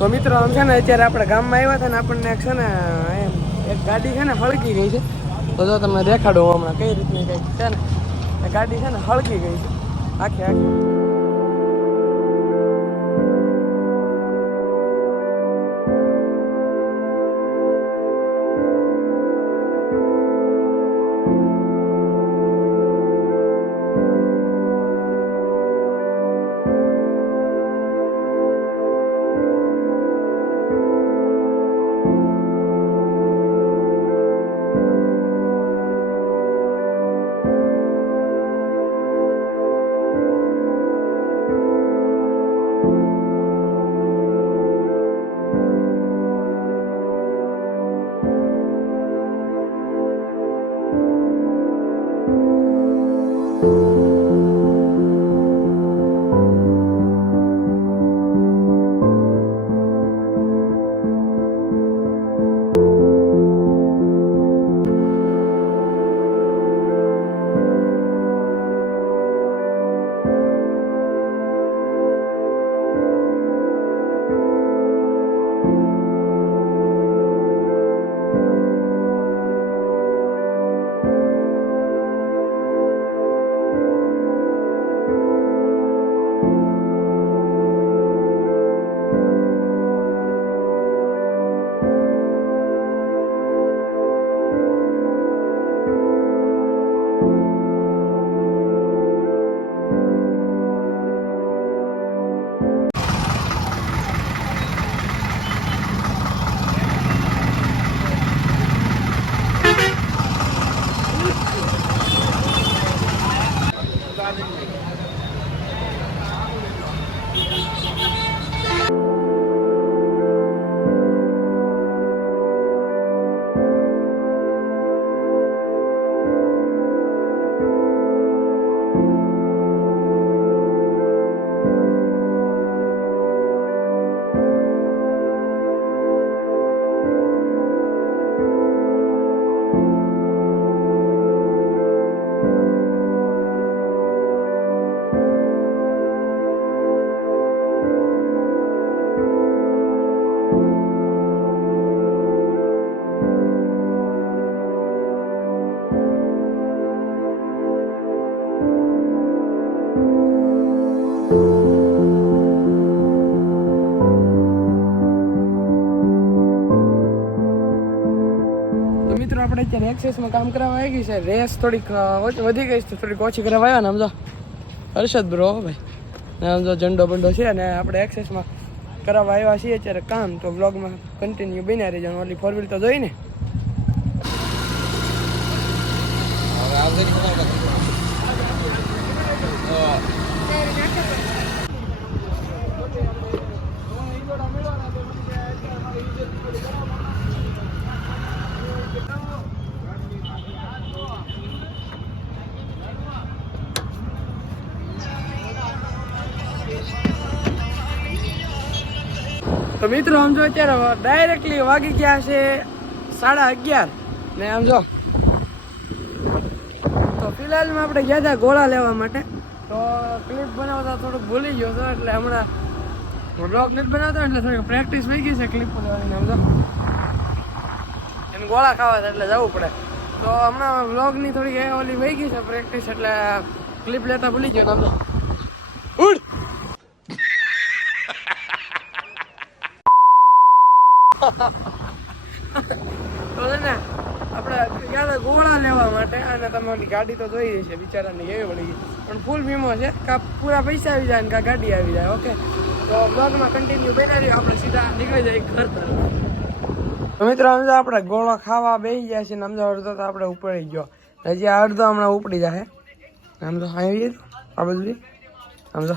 તો મિત્રો આમ છે ને અત્યારે આપણે ગામમાં આવ્યા હતા ને આપણને છે ને એક ગાડી છે ને હળકી ગઈ છે. તો જો તમને દેખાડું હમણાં કઈ રીતની કંઈક છે ને ગાડી છે ને હળકી ગઈ છે આખી. મિત્રો આપણે અત્યારે એક્સેસમાં કામ કરાવવા આવી ગઈ છે. રેસ થોડીક વધી ગઈ છે, થોડીક ઓછી કરાવવા આવ્યા ને સમજો હર્ષદ બ્રો ભાઈ ને સમજો ઝંડો બંડો છે અને આપણે એક્સેસમાં કરાવવા આવ્યા છીએ અત્યારે કામ. તો બ્લોગમાં કન્ટિન્યુ બન્યા રહી જવાનું. ઓલી 4 વ્હીલ તો જોઈ ને. તો મિત્રો આમ જો અત્યારે ડાયરેક્ટલી વાગી ગયા છે 11:30 ને આમ જો. તો ફિલહાલમાં આપણે ગયા હતા ગોળા લેવા માટે. તો ક્લિપ બનાવતા થોડુંક ભૂલી ગયો હતો એટલે હમણાં બ્લોગ નથી બનાવતો એટલે થોડીક પ્રેક્ટિસ થઈ ગઈ છે ક્લિપ બનાવવાની. આમ જો એને ગોળા ખાવા એટલે જવું પડે. તો હમણાં બ્લોગની થોડીક ઓલી વહી ગઈ છે પ્રેક્ટિસ એટલે ક્લિપ લેતા ભૂલી ગયો. આમ જો ઉડ તો છે ને આપણે ગયા ગોળા લેવા માટે. અને તમારી ગાડી તો જોઈ છે બિચારાની એવી વળી ગઈ પણ ફૂલ વીમો છે. કાં પૂરા પૈસા આવી જાય ને કાં ગાડી આવી જાય. ઓકે તો બ્લોગમાં કન્ટિન્યુ બેઠા રહ્યો. આપણે સીધા નીકળી જાય ઘર તરફ. તો મિત્રો સમજો આપણે ગોળો ખાવા બેસી ગયા છે ને સમજો અડધો તો આપણે ઉપડી ગયો. હજી અડધો હમણાં ઉપડી જાય. સમજો આવી આ બધું સમજો